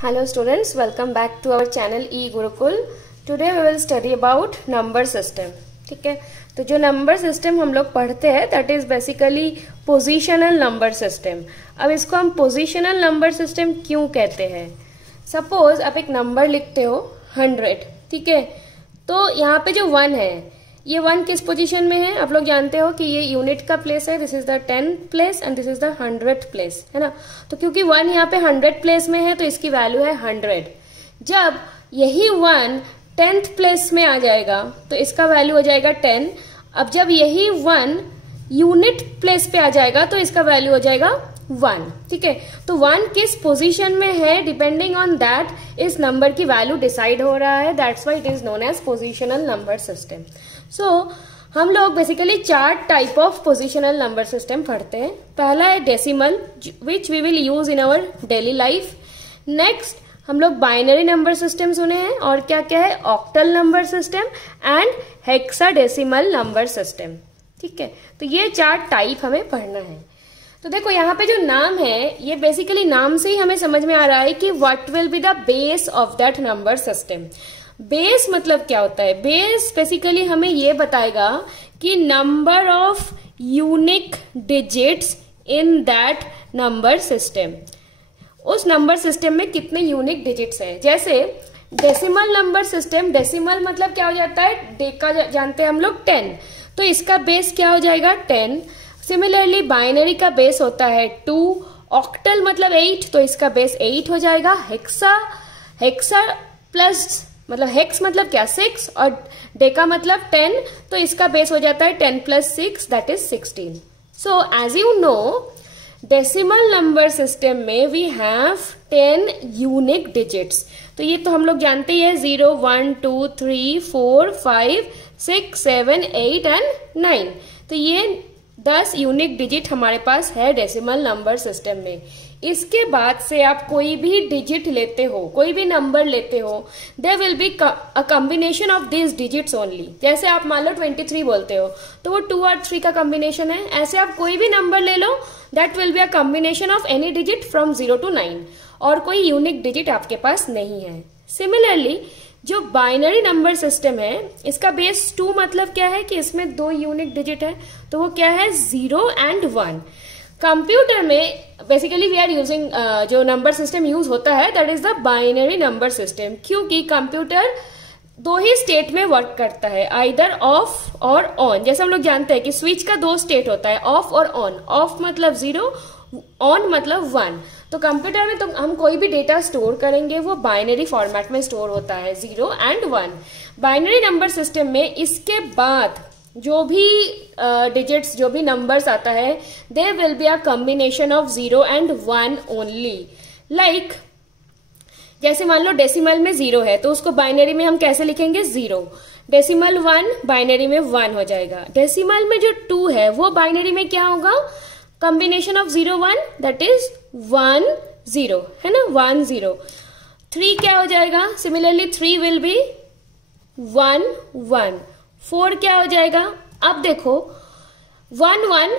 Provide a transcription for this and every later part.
Hello students, welcome back to our channel E Gurukul. Today we will study about number system. ठीक है, तो जो number system हम लोग पढ़ते हैं that is basically positional number system. अब इसको हम पोजिशनल नंबर सिस्टम क्यों कहते हैं? सपोज आप एक नंबर लिखते हो 100, ठीक है, तो यहाँ पे जो 1 है ये 1 किस पोजीशन में है? आप लोग जानते हो कि ये यूनिट का प्लेस है, this is the 10th place and this is the 100th place, है ना. तो क्योंकि 1 यहाँ पे 100 प्लेस में है तो इसकी वैल्यू है 100. जब यही 1 10th प्लेस में आ जाएगा तो इसका वैल्यू हो जाएगा 10. अब जब यही 1 यूनिट प्लेस पे आ जाएगा तो इसका वैल्यू हो जाएगा 1. ठीक है, तो 1 किस पोजीशन में है डिपेंडिंग ऑन दैट इस नंबर की वैल्यू डिसाइड हो रहा है. That's why it is known as positional number system. So हम लोग basically 4 type of positional number system पढ़ते हैं. पहला है decimal which we will use in our daily life. Next हम लोग बाइनरी नंबर सिस्टम सुने हैं, और क्या क्या है? Octal number system and hexadecimal number system. ठीक है, तो ये 4 टाइप हमें पढ़ना है. तो देखो यहाँ पे जो नाम है ये बेसिकली नाम से ही हमें समझ में आ रहा है कि what will be the base of that number system. Base मतलब क्या होता है? बेस बेसिकली हमें ये बताएगा कि number of unique digits in that number system. उस नंबर सिस्टम में कितने यूनिक डिजिट्स हैं. जैसे डेसिमल नंबर सिस्टम, डेसिमल मतलब क्या हो जाता है? डेका जानते हैं हम लोग 10, तो इसका बेस क्या हो जाएगा? 10. सिमिलरली बाइनरी का बेस होता है 2. ऑक्टल मतलब 8, तो इसका बेस 8 हो जाएगा. हेक्सा प्लस मतलब हेक्स मतलब क्या? 6, और डेका मतलब 10, तो इसका बेस हो जाता है 10 plus 6 that is 16. So as you know decimal number system में वी हैव 10 यूनिक डिजिट्स. तो ये तो हम लोग जानते ही है 0, 1, 2, 3, 4, 5, 6, 7, 8 एंड 9. तो ये 10 यूनिक डिजिट हमारे पास है डेसिमल नंबर सिस्टम में. इसके बाद से आप कोई भी डिजिट लेते हो, कोई भी नंबर लेते हो, there will be a combination of this digits only. जैसे आप मान लो 23 बोलते हो तो वो 2 और 3 का कॉम्बिनेशन है. ऐसे आप कोई भी नंबर ले लो, that will be a combination of any digit from 0 to 9, और कोई यूनिक डिजिट आपके पास नहीं है. सिमिलरली जो बाइनरी नंबर सिस्टम है इसका बेस 2 मतलब क्या है कि इसमें 2 यूनिक डिजिट है, तो वो क्या है? 0 एंड 1. कंप्यूटर में बेसिकली वी आर यूजिंग जो नंबर सिस्टम यूज होता है that is the binary number system, क्योंकि कंप्यूटर 2 ही स्टेट में वर्क करता है, आइदर ऑफ और ऑन. जैसे हम लोग जानते हैं कि स्विच का 2 स्टेट होता है, ऑफ और ऑन. ऑफ मतलब 0, ऑन मतलब 1. तो कंप्यूटर में तो हम कोई भी डेटा स्टोर करेंगे वो बाइनरी फॉर्मेट में स्टोर होता है, 0 एंड 1. बाइनरी नंबर सिस्टम में इसके बाद जो भी डिजिट्स जो भी नंबर्स आता है there will be a combination of 0 and 1 only. Like जैसे मान लो डेसिमल में 0 है तो उसको बाइनरी में हम कैसे लिखेंगे? 0. डेसिमल 1 बाइनरी में 1 हो जाएगा. डेसिमल में जो 2 है वो बाइनरी में क्या होगा? कॉम्बिनेशन ऑफ 0 1 दैट इज 1 0, है ना, 1 0. 3 क्या हो जाएगा? Similarly 3 will be 1 1. 4 क्या हो जाएगा? अब देखो 1 1.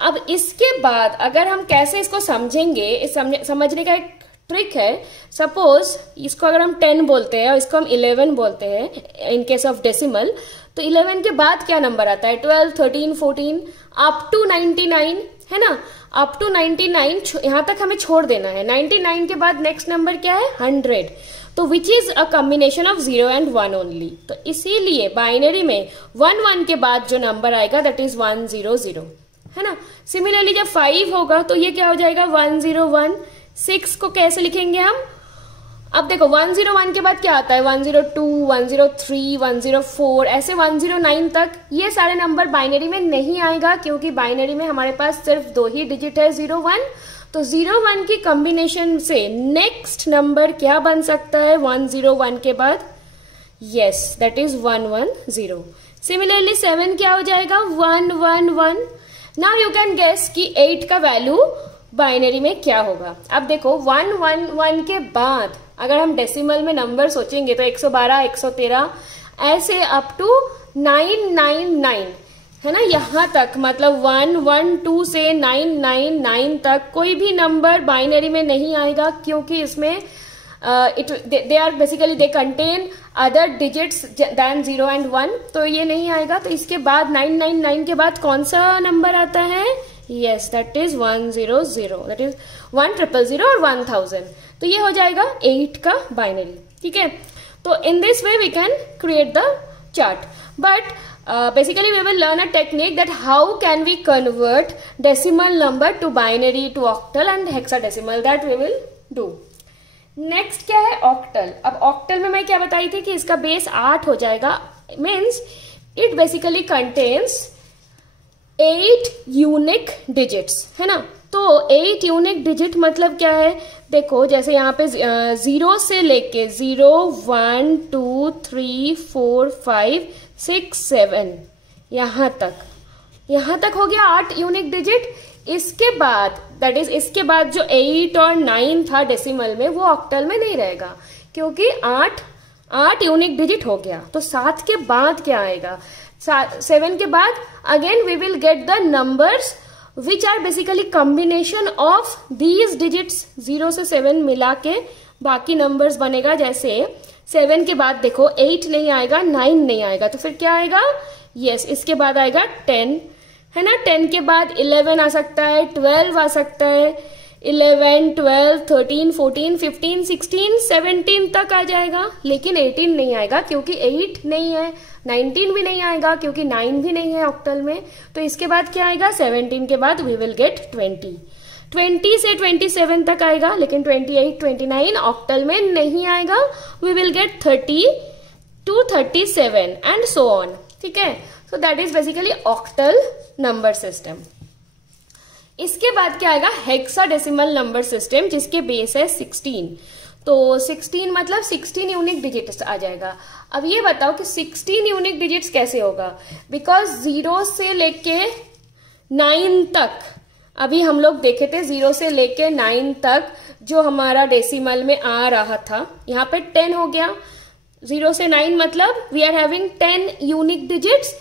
अब इसके बाद अगर हम कैसे इसको समझेंगे, इस समझने का एक ट्रिक है. सपोज इसको अगर हम 10 बोलते हैं और इसको हम 11 बोलते हैं इन केस ऑफ डेसिमल, तो 11 के बाद क्या नंबर आता है? 12, 13, 14 अप टू 99, है ना. अप टू 99 यहां तक हमें छोड़ देना है. 99 के बाद नेक्स्ट नंबर क्या है? 100. तो which is a combination of 0 and 1 only. तो इसीलिए बाइनरी में 1 1 के बाद जो नंबर आएगा दैट इज 1 0 0, है ना. सिमिलरली जब 5 होगा तो ये क्या हो जाएगा? 1 0 1. 6 को कैसे लिखेंगे हम? अब देखो 101 के बाद क्या आता है? 102, 103, 104, ऐसे 109 तक. ये सारे नंबर बाइनरी में नहीं आएगा क्योंकि बाइनरी में हमारे पास सिर्फ 2 ही डिजिट है, 0 1. तो 0 1 की कॉम्बिनेशन से नेक्स्ट नंबर क्या बन सकता है 101 के बाद? Yes, that is 110. सिमिलरली 7 क्या हो जाएगा? 1 1 1. नाउ यू कैन गेस कि 8 का वैल्यू बाइनरी में क्या होगा. अब देखो 1 1 1 के बाद अगर हम डेसिमल में नंबर सोचेंगे तो 112, 113 ऐसे अप टू 999, है ना, यहां तक. मतलब 1 1 2 से 999 तक कोई भी नंबर बाइनरी में नहीं आएगा क्योंकि इसमें they are basically they contain other digits than 0 and 1, तो ये नहीं आएगा। तो इसके बाद 999 के बाद कौन सा नंबर आता है? Yes, that is 100, that is 1000 और 1000। तो ये हो जाएगा 8 का बाइनरी। ठीक है, तो in this way we can create the chart, but basically we will learn a technique that how can we convert decimal number to binary, to octal and hexadecimal, that we will do. Next क्या है? octal। अब octal में मैं क्या बताई थी कि इसका बेस 8 हो जाएगा, means it basically contains 8 unique digits, है ना। तो 8 यूनिक डिजिट मतलब क्या है? देखो जैसे यहाँ पे 0 से लेके 0 1 2 3 4 5 6 7 यहाँ तक हो गया 8 यूनिक डिजिट। इसके बाद दैट इज इसके बाद जो 8 और 9 था डेसिमल में, वो ऑक्टल में नहीं रहेगा, क्योंकि 8 यूनिक डिजिट हो गया। तो 7 के बाद क्या आएगा? 7 के बाद again we will get the numbers which are basically combination of these digits. 0 से 7 मिला के बाकी नंबर्स बनेगा। जैसे 7 के बाद देखो 8 नहीं आएगा, 9 नहीं आएगा, तो फिर क्या आएगा? यस, इसके बाद आएगा 10, है ना। 10 के बाद 11 आ सकता है, 12 आ सकता है, 11 12 13 14 15 16 17 तक आ जाएगा, लेकिन 18 नहीं आएगा क्योंकि 8 नहीं है। 19 भी नहीं आएगा क्योंकि 9 भी नहीं है ऑक्टल में। तो इसके बाद क्या आएगा? 17 के बाद वी विल गेट 20 से 27 तक आएगा, लेकिन 28 29 ऑक्टल में नहीं आएगा। We will get 30 to 37 and so on. ठीक है, so that is basically octal number system. इसके बाद क्या आएगा? हेक्साडेसिमल नंबर सिस्टम, जिसके बेस है 16। तो 16 मतलब 16 यूनिक डिजिट्स आ जाएगा। अब ये बताओ कि 16 यूनिक डिजिट्स कैसे होगा? बिकॉज 0 से लेके 9 तक अभी हम लोग देखे थे, 0 से लेके 9 तक जो हमारा डेसिमल में आ रहा था, यहाँ पे 10 हो गया। 0 से 9 मतलब we are having 10 unique digits.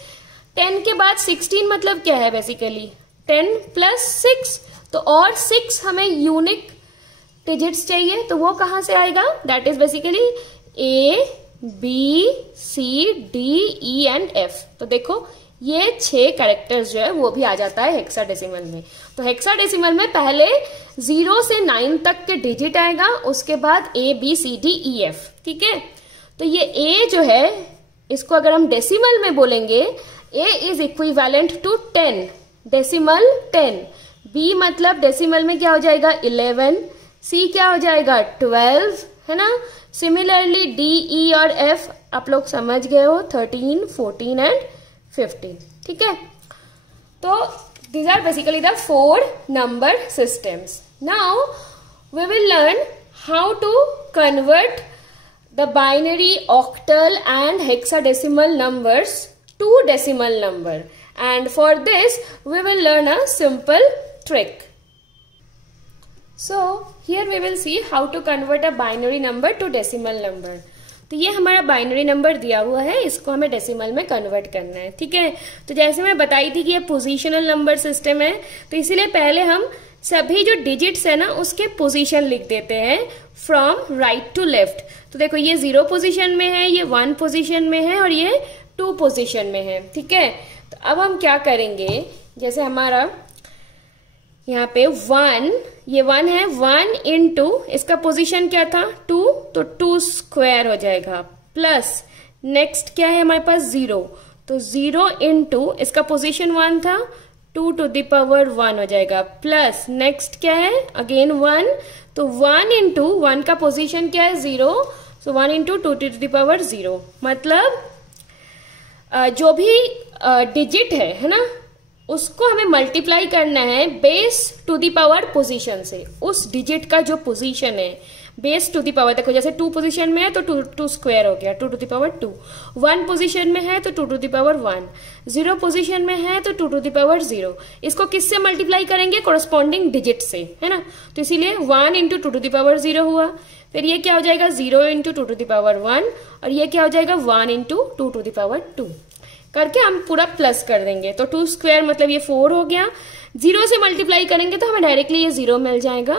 10 के बाद 16 मतलब क्या है? बेसिकली 10 + 6, तो और 6 हमें यूनिक डिजिट्स चाहिए, तो वो कहां से आएगा? That is basically A B C D E and F। तो देखो ये 6 कैरेक्टर्स जो है वो भी आ जाता है हेक्साडेसिमल में। तो हेक्साडेसिमल में पहले 0 से 9 तक के डिजिट आएगा, उसके बाद A B C D E F। ठीक है, तो ये A जो है, इसको अगर हम डेसिमल में बोलेंगे, A is equivalent to 10, decimal 10। B मतलब डेसिमल में क्या हो जाएगा? 11। C क्या हो जाएगा? 12, है ना। सिमिलरली D E और F आप लोग समझ गए हो, 13 14 एंड 15। ठीक है, तो these are basically the 4 number systems. Now we will learn how to convert the binary, octal and hexadecimal numbers to decimal number, and for this we will learn a simple trick. So here we will see how to convert a binary number to decimal number. तो ये हमारा binary number दिया हुआ है, इसको हमें decimal में convert करना है। ठीक है, तो जैसे मैं बताई थी कि ये पोजीशनल नंबर सिस्टम है, तो इसीलिए पहले हम सभी जो डिजिट्स है ना उसके पोजीशन लिख देते हैं फ्रॉम राइट टू लेफ्ट। तो देखो ये 0 पोजीशन में है, ये 1 पोजीशन में है और ये 2 पोजीशन में है। ठीक है, तो अब हम क्या करेंगे, जैसे हमारा यहाँ पे 1, ये 1 है, 1 इंटू इसका पोजीशन क्या था? 2, तो 2 स्क्वायर हो जाएगा, प्लस नेक्स्ट क्या है हमारे पास? 0, तो 0 इंटू इसका पोजीशन 1 था, 2 to the power 1 हो जाएगा, प्लस नेक्स्ट क्या है? अगेन 1, तो 1 इंटू 1 का पोजीशन क्या है? 0, सो 1 इंटू 2 to the power 0। मतलब जो भी डिजिट है ना, उसको हमें मल्टीप्लाई करना है base to the power position से। उस डिजिट का जो पोजीशन है बेस टू दी पावर, देखो जैसे 2 पोजीशन में है तो 2 स्क्वायर हो गया, 2 to the power 2। 1 पोजीशन में है तो 2 to the power 1। 0 पोजीशन में है तो 2 to the power 0। इसको किससे मल्टीप्लाई करेंगे? कोरस्पॉन्डिंग डिजिट से, है ना। तो इसीलिए 1 इंटू 2 to the power 0 हुआ, फिर ये क्या हो जाएगा? 0 इंटू 2 to the power 1, और ये क्या हो जाएगा? 1 इंटू 2 to the power 2 करके हम पूरा प्लस कर देंगे। तो 2 स्क्वायर मतलब ये 4 हो गया। 0 से मल्टीप्लाई करेंगे तो हमें डायरेक्टली ये 0 मिल जाएगा।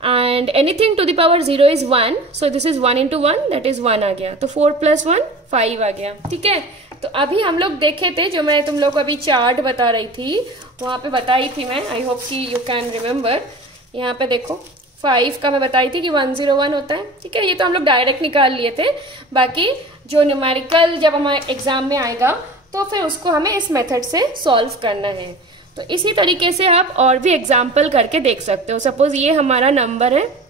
And anything to the power 0 is 1, so this is 1 into 1, that is 1 आ गया, तो 4 + 1 5 आ गया। ठीक है, तो अभी हम लोग देखे थे, जो मैं तुम लोग को अभी चार्ट बता रही थी वहां पे बताई थी मैं, आई होप कि यू कैन रिमेम्बर। यहाँ पे देखो 5 का मैं बताई थी कि 101 होता है। ठीक है, ये तो हम लोग डायरेक्ट निकाल लिए थे, बाकी जो न्यूमेरिकल जब हमारे एग्जाम में आएगा तो फिर उसको हमें इस मेथड से सॉल्व करना है। तो इसी तरीके से आप और भी एग्जाम्पल करके देख सकते हो। सपोज ये हमारा नंबर है,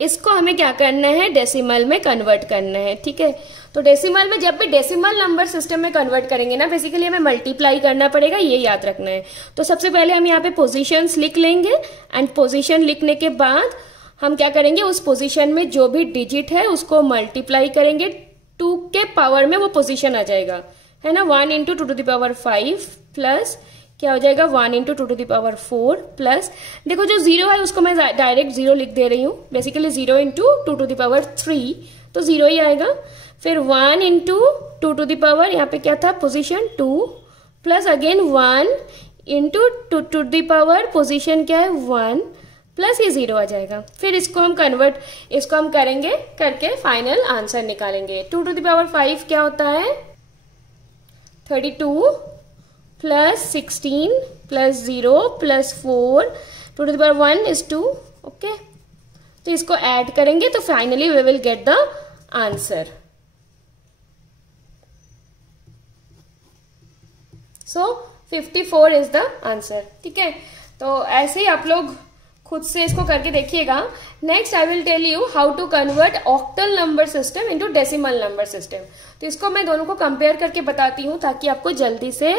इसको हमें क्या करना है, डेसिमल में कन्वर्ट करना है। ठीक है, तो डेसिमल में जब भी डेसिमल नंबर सिस्टम में कन्वर्ट करेंगे ना, बेसिकली हमें मल्टीप्लाई करना पड़ेगा, ये याद रखना है। तो सबसे पहले हम यहाँ पे पोजीशंस लिख लेंगे, एंड पोजीशन लिखने के बाद हम क्या करेंगे, उस पोजीशन में जो भी डिजिट है उसको मल्टीप्लाई करेंगे, 2 के पावर में वो पोजीशन आ जाएगा, है ना। 1 into 2 to the power 5 plus क्या हो जाएगा 1 into 2 to the power 4 plus, देखो जो 0 है उसको मैं डायरेक्ट 0 लिख दे रही हूँ, basically 0 into 2 to the power 3, तो 0 ही आएगा। फिर 1 into 2 to the power, यहाँ पे क्या था position 2, plus again 1 into 2 to the power position क्या है 1, प्लस ये 0 आ जाएगा। फिर इसको हम करेंगे करके फाइनल आंसर निकालेंगे। 2 to the power 5 क्या होता है 32 plus 16 plus 0 plus 4, 2 to the power 1 is 2। Okay, तो इसको ऐड करेंगे तो finally we will get the answer. So 54 is the answer. ठीक है, तो ऐसे ही आप लोग खुद से इसको करके देखिएगा। Next I will tell you how to convert octal number system into decimal number system. तो इसको मैं दोनों को कंपेयर करके बताती हूँ ताकि आपको जल्दी से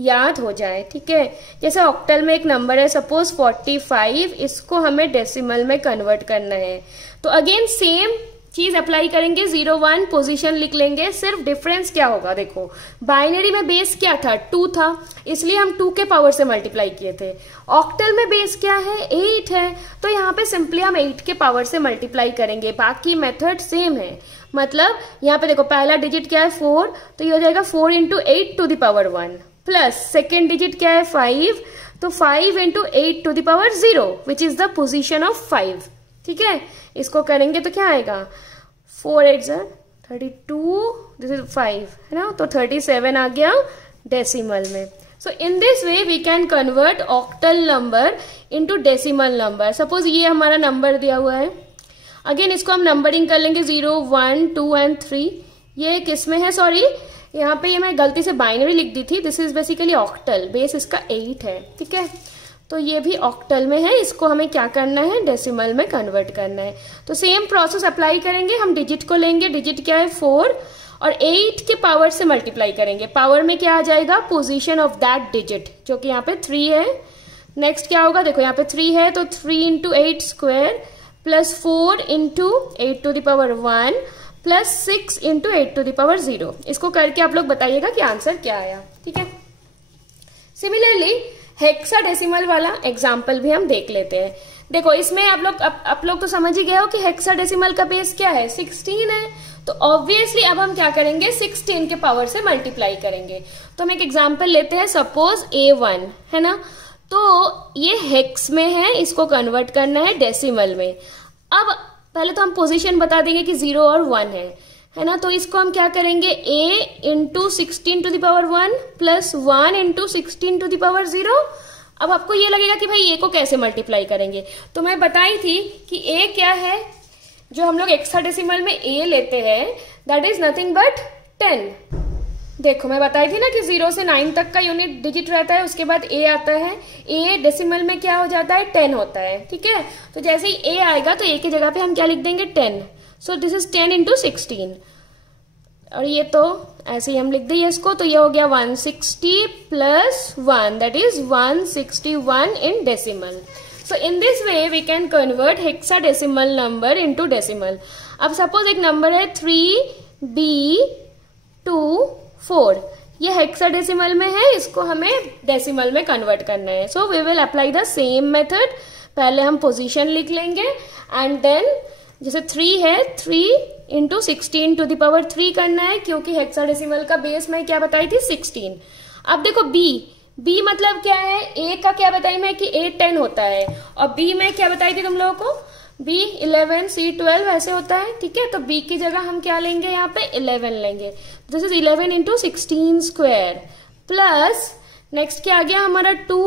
याद हो जाए। ठीक है, जैसे ऑक्टल में एक नंबर है सपोज 45, इसको हमें डेसिमल में कन्वर्ट करना है, तो अगेन सेम चीज अप्लाई करेंगे, 0 1 पोजीशन लिख लेंगे। सिर्फ डिफरेंस क्या होगा, देखो बाइनरी में बेस क्या था 2 था, इसलिए हम 2 के पावर से मल्टीप्लाई किए थे। ऑक्टल में बेस क्या है 8 है, तो यहाँ पे सिंपली हम 8 के पावर से मल्टीप्लाई करेंगे, बाकी मेथड सेम है। मतलब यहाँ पे देखो पहला डिजिट क्या है 4, तो ये हो जाएगा 4 into 8 to the power 1, plus second digit क्या है 5, तो 5 into 8 to the power 0 which is the position of 5। ठीक है, इसको करेंगे तो क्या आएगा 4 8 32, दिस इज 5, है ना, तो 37 आ गया डेसिमल में। So in this way we can convert octal number into decimal number. Suppose ये हमारा नंबर दिया हुआ है, अगेन इसको हम नंबरिंग कर लेंगे 0 1 2 एंड 3। ये किसमें है, सॉरी यहाँ पे ये मैं गलती से बाइनरी लिख दी थी, this is basically octal, base इसका 8 है। ठीक है, तो ये भी ऑक्टल में है, इसको हमें क्या करना है डेसिमल में कन्वर्ट करना है। तो सेम प्रोसेस अप्लाई करेंगे, हम डिजिट को लेंगे, डिजिट क्या है 4, और 8 के पावर से मल्टीप्लाई करेंगे। पावर में क्या आ जाएगा पोजीशन ऑफ दैट डिजिट, जो कि यहाँ पे 3 है। नेक्स्ट क्या होगा, देखो यहाँ पे 3 है, तो 3 into 8 square plus 4 into 8 to the power 1 plus 6 into 8 to the power 0। इसको करके आप लोग बताइएगा कि आंसर क्या आया। ठीक है, सिमिलरली हेक्साडेसिमल वाला एग्जाम्पल भी हम देख लेते हैं। देखो इसमें आप लोग तो समझ ही गए हो कि हेक्साडेसिमल का बेस क्या है 16 है, तो ऑब्वियसली अब हम क्या करेंगे 16 के पावर से मल्टीप्लाई करेंगे। तो हम एक एग्जाम्पल लेते हैं, सपोज A1 है ना, तो ये हेक्स में है, इसको कन्वर्ट करना है डेसिमल में। अब पहले तो हम पोजीशन बता देंगे कि 0 और 1 है ना, तो इसको हम क्या करेंगे a into 16 to the power 1 plus 1 into 16 to the power 0। अब आपको ये लगेगा कि भाई a को कैसे मल्टीप्लाई करेंगे, तो मैं बताई थी कि a क्या है, जो हम लोग हेक्साडेसिमल में a लेते हैं दैट इज नथिंग बट 10। देखो मैं बताई थी ना कि 0 से 9 तक का यूनिट डिजिट रहता है, उसके बाद a आता है, a डेसिमल में क्या हो जाता है 10 होता है। ठीक है, तो जैसे ही a आएगा तो a की जगह पे हम क्या लिख देंगे 10, सो दिस इज 10 into 16, और ये तो ऐसे ही हम लिख दिए इसको, तो ये हो गया 160 plus 1 that is 161 in decimal. So in this way we can convert hexadecimal number into decimal. अब सपोज एक नंबर है 3B24, ये हेक्साडेसिमल में है, इसको हमें डेसिमल में कन्वर्ट करना है। So we will apply the same method, पहले हम पोजीशन लिख लेंगे एंड देन जैसे 3 है 3 into 16 to the power 3 करना है, क्योंकि हेक्साडेसिमल का बेस मैं क्या बताई थी 16। अब देखो बी मतलब क्या है, ए का क्या बताई मैं कि 8 10 होता है, और बी में क्या बताई थी तुम लोगों को, बी 11 सी 12 ऐसे होता है, ठीक है। तो बी की जगह हम क्या लेंगे, यहाँ पे 11 लेंगे। This is 11 into 16 square plus next क्या आ गया हमारा 2,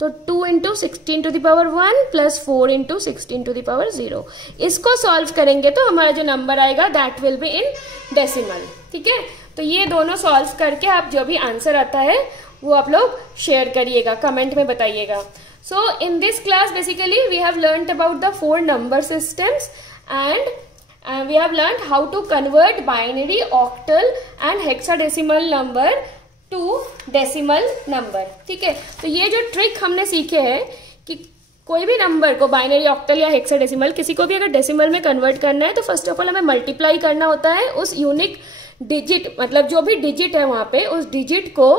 तो 2 into 16 to the power 1 plus 4 into 16 to the power 0। इसको सॉल्व करेंगे तो हमारा जो नंबर आएगा that will be in decimal, ठीक है। तो ये दोनों सॉल्व करके आप जो भी आंसर आता है वो आप लोग शेयर करिएगा, कमेंट में बताइएगा। So in this class basically we have learnt about the 4 number systems and we have learnt how to convert binary, octal and hexadecimal number to decimal number, ठीक है। तो ये जो ट्रिक हमने सीखे हैं कि कोई भी नंबर को बाइनरी, ऑक्टल या हेक्साडेसिमल किसी को भी अगर डेसिमल में कन्वर्ट करना है तो फर्स्ट ऑफ ऑल हमें मल्टीप्लाई करना होता है उस यूनिक डिजिट, मतलब जो भी डिजिट है वहां पे उस डिजिट को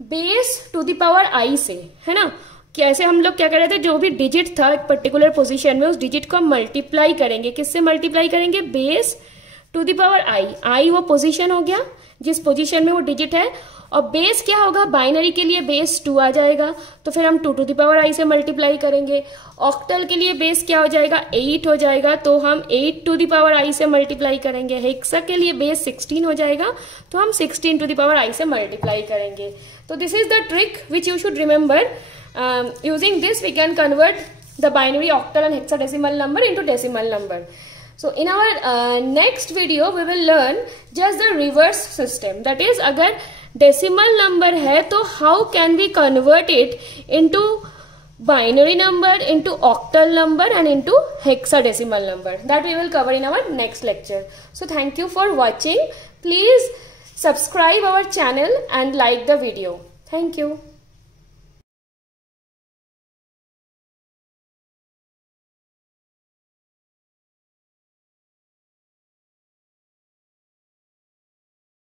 बेस टू द पावर आई से, है ना। कैसे हम लोग क्या कर रहे थे, जो भी डिजिट था एक पर्टिकुलर पोजीशन में उस डिजिट को हम मल्टीप्लाई करेंगे, किससे मल्टीप्लाई करेंगे, बेस टू द पावर आई। आई वो पोजीशन हो गया जिस पोजीशन में वो डिजिट है, और बेस क्या होगा, बाइनरी के लिए बेस 2 आ जाएगा, तो फिर हम 2 टू द पावर आई से मल्टीप्लाई करेंगे। ऑक्टल के लिए बेस क्या हो जाएगा, 8 हो जाएगा, तो हम 8 टू द पावर आई से मल्टीप्लाई करेंगे। हेक्सा के लिए बेस 16 हो जाएगा, तो हम 16 टू द पावर आई से मल्टीप्लाई करेंगे। तो this is the trick which you should remember. Using this we can convert the binary, octal and hexadecimal number into decimal number. So in our next video we will learn just the reverse system, that is अगर decimal number है तो how can we convert it into binary number, into octal number and into hexadecimal number. That we will cover in our next lecture. So thank you for watching. Please subscribe our channel and like the video. Thank you.